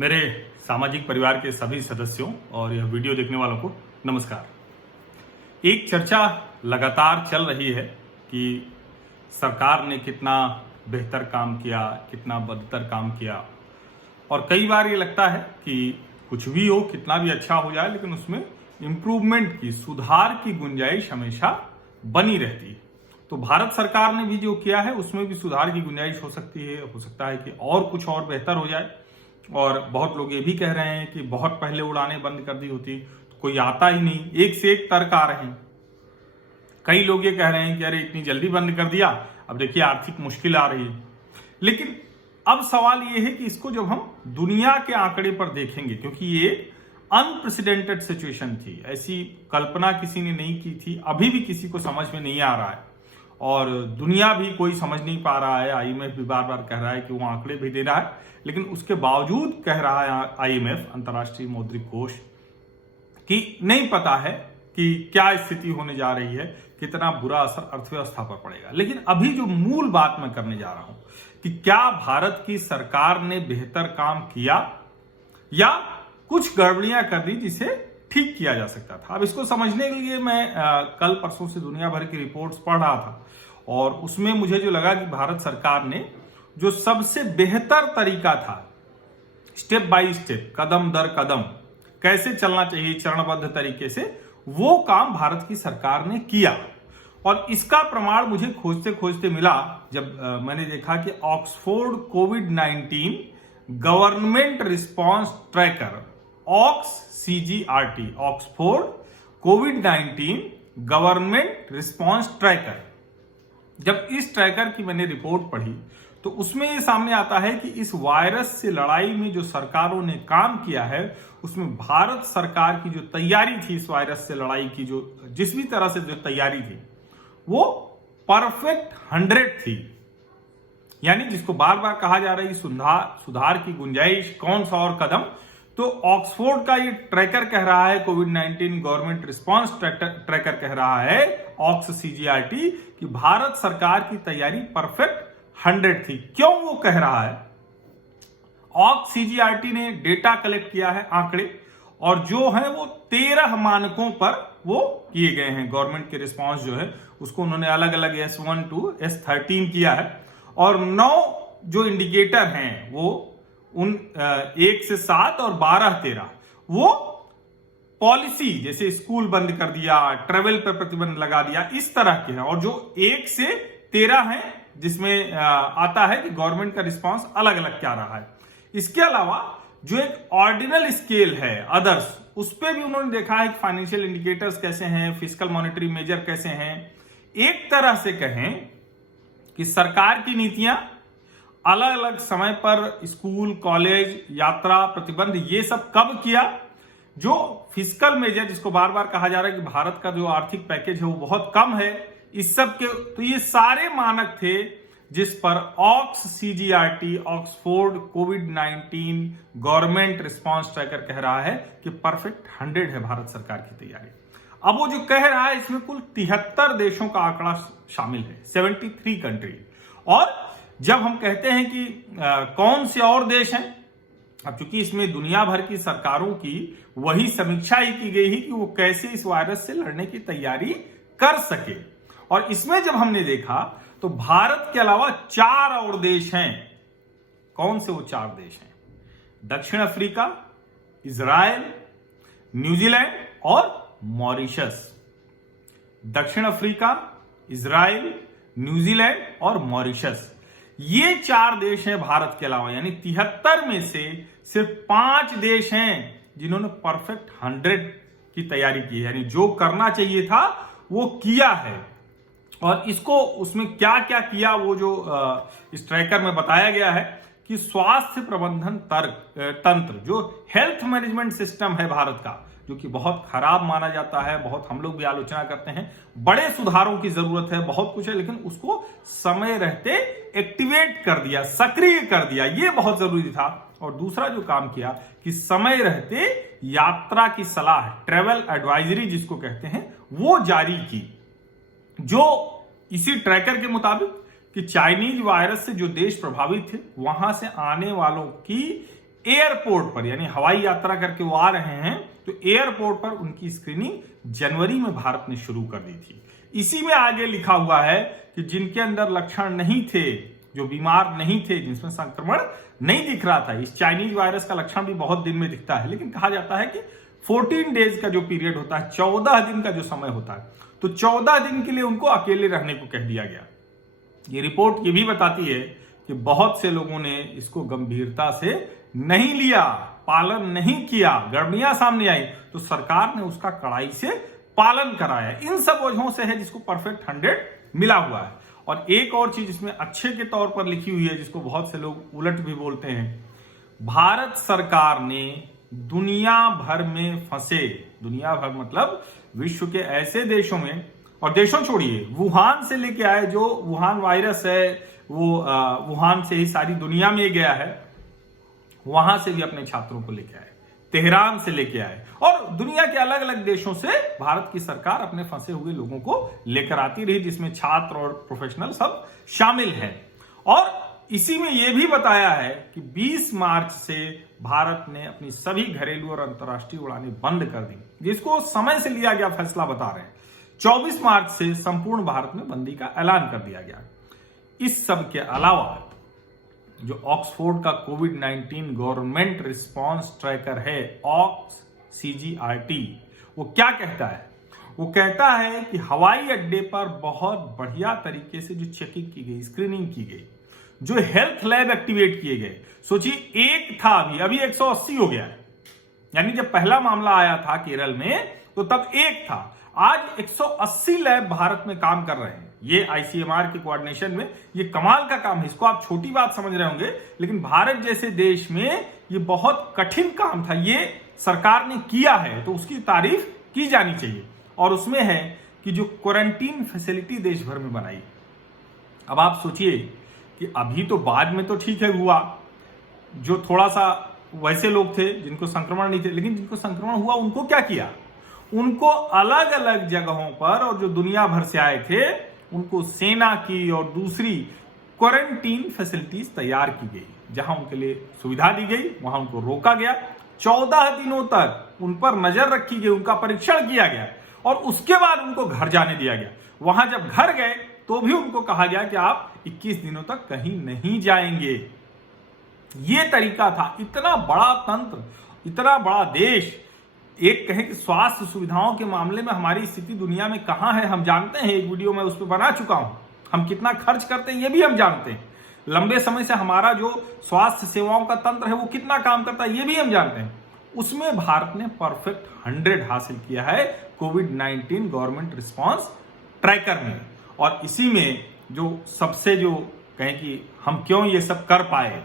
मेरे सामाजिक परिवार के सभी सदस्यों और यह वीडियो देखने वालों को नमस्कार। एक चर्चा लगातार चल रही है कि सरकार ने कितना बेहतर काम किया, कितना बदतर काम किया, और कई बार ये लगता है कि कुछ भी हो, कितना भी अच्छा हो जाए, लेकिन उसमें इम्प्रूवमेंट की, सुधार की गुंजाइश हमेशा बनी रहती है। तो भारत सरकार ने भी जो किया है उसमें भी सुधार की गुंजाइश हो सकती है। हो सकता है कि और कुछ और बेहतर हो जाए। और बहुत लोग ये भी कह रहे हैं कि बहुत पहले उड़ानें बंद कर दी होती तो कोई आता ही नहीं। एक से एक तर्क आ रहे हैं। कई लोग ये कह रहे हैं कि अरे इतनी जल्दी बंद कर दिया, अब देखिए आर्थिक मुश्किल आ रही है। लेकिन अब सवाल ये है कि इसको जब हम दुनिया के आंकड़े पर देखेंगे, क्योंकि ये अनप्रेसिडेंटेड सिचुएशन थी, ऐसी कल्पना किसी ने नहीं की थी, अभी भी किसी को समझ में नहीं आ रहा है और दुनिया भी कोई समझ नहीं पा रहा है। आईएमएफ भी बार बार कह रहा है कि वो आंकड़े भी दे रहा है, लेकिन उसके बावजूद कह रहा है आईएमएफ, अंतर्राष्ट्रीय मौद्रिक कोष, कि नहीं पता है कि क्या स्थिति होने जा रही है, कितना बुरा असर अर्थव्यवस्था पर पड़ेगा। लेकिन अभी जो मूल बात मैं करने जा रहा हूं कि क्या भारत की सरकार ने बेहतर काम किया या कुछ गड़बड़ियां कर दी जिसे ठीक किया जा सकता था। अब इसको समझने के लिए मैं कल परसों से दुनिया भर की रिपोर्ट्स पढ़ रहा था और उसमें मुझे जो लगा कि भारत सरकार ने जो सबसे बेहतर तरीका था, स्टेप बाय स्टेप, कदम दर कदम कैसे चलना चाहिए चरणबद्ध तरीके से, वो काम भारत की सरकार ने किया। और इसका प्रमाण मुझे खोजते खोजते मिला जब मैंने देखा कि ऑक्सफोर्ड कोविड-19 government response tracker, Ox CGRT, Oxford कोविड-19 गवर्नमेंट रिस्पांस ट्रैकर, जब इस ट्रैकर की मैंने रिपोर्ट पढ़ी तो उसमें ये सामने आता है कि इस वायरस से लड़ाई में जो सरकारों ने काम किया है उसमें भारत सरकार की जो तैयारी थी इस वायरस से लड़ाई की, जो जिस भी तरह से जो तैयारी थी वो परफेक्ट 100 थी। यानी जिसको बार बार कहा जा रहा है सुधार की गुंजाइश, कौन सा और कदम, तो ऑक्सफोर्ड का ये ट्रैकर कह रहा है, कोविड-19 गवर्नमेंट रिस्पांस ट्रैकर कह रहा है, ऑक्स CGRT, कि भारत सरकार की तैयारी परफेक्ट 100 थी। क्यों वो कह रहा है? ऑक्स CGRT ने डेटा कलेक्ट किया है, आंकड़े, और जो है वो 13 मानकों पर वो किए गए हैं। गवर्नमेंट के रिस्पांस जो है उसको उन्होंने अलग अलग S1 to S13 किया है, और 9 जो इंडिकेटर हैं वो उन 1 से 7 और 12-13 वो पॉलिसी, जैसे स्कूल बंद कर दिया, ट्रेवल पर प्रतिबंध लगा दिया, इस तरह के हैं। और जो 1 से 13 हैं जिसमें आता है कि गवर्नमेंट का रिस्पांस अलग अलग क्या रहा है। इसके अलावा जो एक ऑर्डिनल स्केल है, अदर्स, उस पर भी उन्होंने देखा है कि फाइनेंशियल इंडिकेटर्स कैसे हैं, फिस्कल मॉनेटरी मेजर कैसे हैं। एक तरह से कहें कि सरकार की नीतियां अलग अलग समय पर स्कूल, कॉलेज, यात्रा प्रतिबंध, ये सब कब किया, जो फिस्कल मेजर, जिसको बार बार कहा जा रहा है कि भारत का जो आर्थिक पैकेज है वो बहुत कम है, इस सब के, तो ये सारे मानक थे जिस पर ऑक्स CGRT, ऑक्सफोर्ड कोविड-19 गवर्नमेंट रिस्पांस ट्रैकर कह रहा है कि परफेक्ट 100 है भारत सरकार की तैयारी। अब वो जो कह रहा है इसमें कुल 73 देशों का आंकड़ा शामिल है, 73 कंट्री। और जब हम कहते हैं कि कौन से और देश हैं, अब चूंकि इसमें दुनिया भर की सरकारों की वही समीक्षा ही की गई है कि वो कैसे इस वायरस से लड़ने की तैयारी कर सके। और इसमें जब हमने देखा तो भारत के अलावा 4 और देश हैं। कौन से वो 4 देश हैं? दक्षिण अफ्रीका, इजराइल, न्यूजीलैंड और मॉरिशस। दक्षिण अफ्रीका, इजराइल, न्यूजीलैंड और मॉरिशस, ये 4 देश हैं भारत के अलावा। यानी 73 में से सिर्फ 5 देश हैं जिन्होंने परफेक्ट 100 की तैयारी की है, यानी जो करना चाहिए था वो किया है। और इसको उसमें क्या क्या किया, वो जो इस ट्रैकर में बताया गया है कि स्वास्थ्य प्रबंधन तंत्र, जो हेल्थ मैनेजमेंट सिस्टम है भारत का, जो कि बहुत खराब माना जाता है, बहुत हम लोग भी आलोचना करते हैं, बड़े सुधारों की जरूरत है, बहुत कुछ है, लेकिन उसको समय रहते एक्टिवेट कर दिया, सक्रिय कर दिया, ये बहुत जरूरी था। और दूसरा जो काम किया कि समय रहते यात्रा की सलाह, ट्रेवल एडवाइजरी जिसको कहते हैं, वो जारी की, जो इसी ट्रैकर के मुताबिक कि चाइनीज वायरस से जो देश प्रभावित थे वहां से आने वालों की एयरपोर्ट पर, यानी हवाई यात्रा करके वो आ रहे हैं, तो एयरपोर्ट पर उनकी स्क्रीनिंग जनवरी में भारत ने शुरू कर दी थी। इसी में आगे लिखा हुआ है कि जिनके अंदर लक्षण नहीं थे, जो बीमार नहीं थे, जिसमें संक्रमण नहीं दिख रहा था, इस चाइनीज वायरस का लक्षण भी बहुत दिन में दिखता है, लेकिन कहा जाता है कि 14 डेज का जो पीरियड होता है, 14 दिन का जो समय होता है, तो 14 दिन के लिए उनको अकेले रहने को कह दिया गया। ये रिपोर्ट ये भी बताती है कि बहुत से लोगों ने इसको गंभीरता से नहीं लिया, पालन नहीं किया, गड़बड़ियां सामने आई, तो सरकार ने उसका कड़ाई से पालन कराया। इन सब वजहों से है जिसको परफेक्ट 100 मिला हुआ है। और एक और चीज इसमें अच्छे के तौर पर लिखी हुई है, जिसको बहुत से लोग उलट भी बोलते हैं, भारत सरकार ने दुनिया भर में फंसे, दुनिया भर मतलब विश्व के ऐसे देशों में, और देशों छोड़िए, वुहान से लेके आए, जो वुहान वायरस है वो वुहान से ही सारी दुनिया में गया है, वहां से भी अपने छात्रों को लेके आए, तेहरान से लेके आए, और दुनिया के अलग अलग देशों से भारत की सरकार अपने फंसे हुए लोगों को लेकर आती रही, जिसमें छात्र और प्रोफेशनल सब शामिल हैं। और इसी में यह भी बताया है कि 20 मार्च से भारत ने अपनी सभी घरेलू और अंतर्राष्ट्रीय उड़ानें बंद कर दी, जिसको समय से लिया गया फैसला बता रहे हैं। 24 मार्च से संपूर्ण भारत में बंदी का ऐलान कर दिया गया। इस सब के अलावा जो ऑक्सफोर्ड का कोविड-19 गवर्नमेंट रिस्पांस ट्रैकर है, OxCGRT, वो क्या कहता है? वो कहता है कि हवाई अड्डे पर बहुत बढ़िया तरीके से जो चेकिंग की गई, स्क्रीनिंग की गई, जो हेल्थ लैब एक्टिवेट किए गए, सोचिए एक था, अभी 180 हो गया है। यानी जब पहला मामला आया था केरल में, तो तब एक था, आज 180 लैब भारत में काम कर रहे हैं। ये ICMR के कोऑर्डिनेशन में, ये कमाल का काम है। इसको आप छोटी बात समझ रहे होंगे, लेकिन भारत जैसे देश में ये बहुत कठिन काम था, ये सरकार ने किया है, तो उसकी तारीफ की जानी चाहिए। और उसमें है कि जो क्वारंटीन फैसिलिटी देश भर में बनाई। अब आप सोचिए कि अभी तो बाद में तो ठीक है हुआ, जो थोड़ा सा वैसे लोग थे जिनको संक्रमण नहीं थे, लेकिन जिनको संक्रमण हुआ उनको क्या किया? उनको अलग अलग जगहों पर, और जो दुनिया भर से आए थे उनको सेना की और दूसरी क्वारंटीन फैसिलिटीज तैयार की गई, जहां उनके लिए सुविधा दी गई, वहां उनको रोका गया। 14 दिनों तक उन पर नजर रखी गई, उनका परीक्षण किया गया, और उसके बाद उनको घर जाने दिया गया। वहां जब घर गए तो भी उनको कहा गया कि आप 21 दिनों तक कहीं नहीं जाएंगे। यह तरीका था। इतना बड़ा तंत्र, इतना बड़ा देश, एक कहें कि स्वास्थ्य सुविधाओं के मामले में हमारी स्थिति दुनिया में कहां है हम जानते हैं। एक वीडियो में उस पर बना चुका हूं। हम कितना खर्च करते हैं ये भी हम जानते हैं। लंबे समय से हमारा जो स्वास्थ्य सेवाओं का तंत्र है वो कितना काम करता है ये भी हम जानते हैं। उसमें भारत ने परफेक्ट 100 हासिल किया है कोविड-19 गवर्नमेंट रिस्पांस ट्रैकर में। और इसी में जो सबसे जो कहें कि हम क्यों ये सब कर पाए,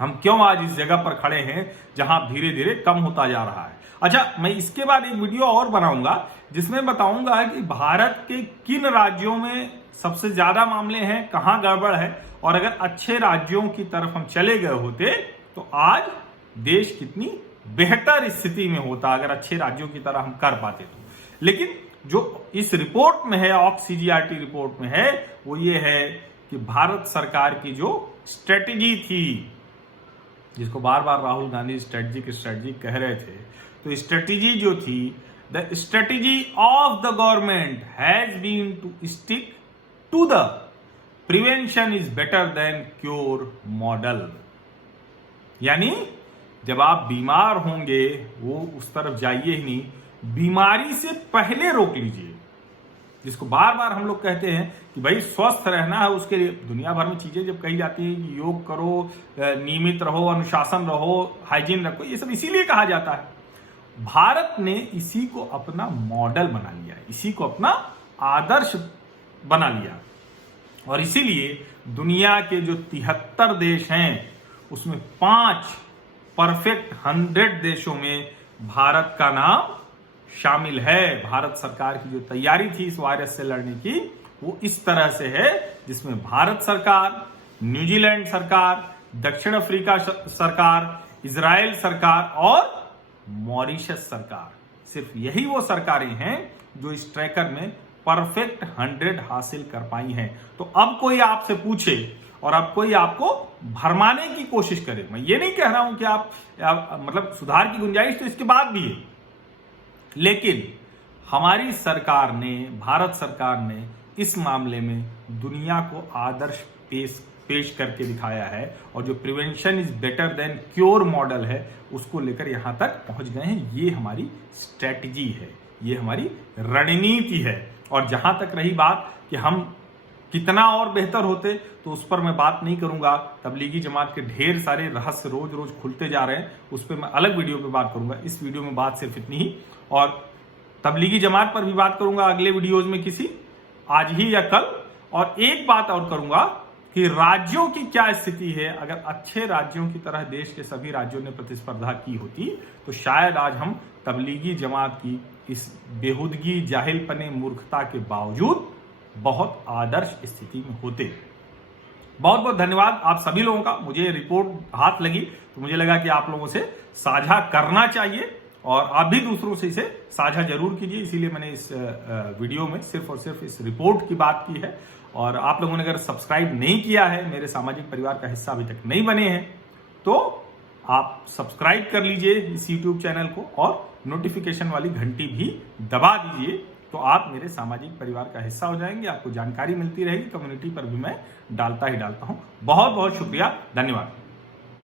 हम क्यों आज इस जगह पर खड़े हैं जहां धीरे धीरे कम होता जा रहा है। अच्छा, मैं इसके बाद एक वीडियो और बनाऊंगा जिसमें बताऊंगा कि भारत के किन राज्यों में सबसे ज्यादा मामले हैं, कहां गड़बड़ है, और अगर अच्छे राज्यों की तरफ हम चले गए होते तो आज देश कितनी बेहतर स्थिति में होता, अगर अच्छे राज्यों की तरह हम कर पाते तो। लेकिन जो इस रिपोर्ट में है, OxCGRT रिपोर्ट में है, वो ये है कि भारत सरकार की जो स्ट्रेटेजी थी, जिसको बार बार राहुल गांधी स्ट्रेटजी कह रहे थे, तो स्ट्रेटेजी जो थी, the strategy of the government has been to stick to the prevention is better than cure model. यानी जब आप बीमार होंगे वो उस तरफ जाइए ही नहीं, बीमारी से पहले रोक लीजिए। जिसको बार बार हम लोग कहते हैं कि भाई स्वस्थ रहना है, उसके लिए दुनिया भर में चीजें जब कही जाती हैं कि योग करो, नियमित रहो, अनुशासन रहो, हाइजीन रखो, ये सब इसीलिए कहा जाता है। भारत ने इसी को अपना मॉडल बना लिया, इसी को अपना आदर्श बना लिया, और इसीलिए दुनिया के जो 73 देश हैं उसमें 5 परफेक्ट 100 देशों में भारत का नाम शामिल है। भारत सरकार की जो तैयारी थी इस वायरस से लड़ने की, वो इस तरह से है, जिसमें भारत सरकार, न्यूजीलैंड सरकार, दक्षिण अफ्रीका सरकार, इजराइल सरकार और मॉरिशस सरकार, सिर्फ यही वो सरकारें हैं जो इस ट्रैकर में परफेक्ट 100 हासिल कर पाई हैं। तो अब कोई आपसे पूछे और अब कोई आपको भरमाने की कोशिश करे। मैं ये नहीं कह रहा हूं कि आप मतलब सुधार की गुंजाइश तो इसके बाद भी है, लेकिन हमारी सरकार ने, भारत सरकार ने इस मामले में दुनिया को आदर्श पेश करके दिखाया है, और जो prevention is better than cure model है उसको लेकर यहां तक पहुंच गए हैं। ये हमारी स्ट्रेटजी है, ये हमारी रणनीति है। और जहां तक रही बात कि हम कितना और बेहतर होते, तो उस पर मैं बात नहीं करूंगा। तबलीगी जमात के ढेर सारे रहस्य रोज रोज खुलते जा रहे हैं, उस पर मैं अलग वीडियो पे बात करूंगा। इस वीडियो में बात सिर्फ इतनी ही, और तबलीगी जमात पर भी बात करूंगा अगले वीडियोज में किसी, आज ही या कल। और एक बात और करूंगा कि राज्यों की क्या स्थिति है। अगर अच्छे राज्यों की तरह देश के सभी राज्यों ने प्रतिस्पर्धा की होती तो शायद आज हम तबलीगी जमात की इस बेहुदगी, जाहिलपने, मूर्खता के बावजूद बहुत आदर्श स्थिति में होते। बहुत बहुत धन्यवाद आप सभी लोगों का। मुझे रिपोर्ट हाथ लगी तो मुझे लगा कि आप लोगों से साझा करना चाहिए, और आप भी दूसरों से इसे साझा जरूर कीजिए। इसीलिए मैंने इस वीडियो में सिर्फ और सिर्फ इस रिपोर्ट की बात की है। और आप लोगों ने अगर सब्सक्राइब नहीं किया है, मेरे सामाजिक परिवार का हिस्सा अभी तक नहीं बने हैं, तो आप सब्सक्राइब कर लीजिए इस YouTube चैनल को, और नोटिफिकेशन वाली घंटी भी दबा दीजिए, तो आप मेरे सामाजिक परिवार का हिस्सा हो जाएंगे। आपको जानकारी मिलती रहेगी, कम्युनिटी पर भी मैं डालता ही डालता हूं। बहुत बहुत शुक्रिया, धन्यवाद।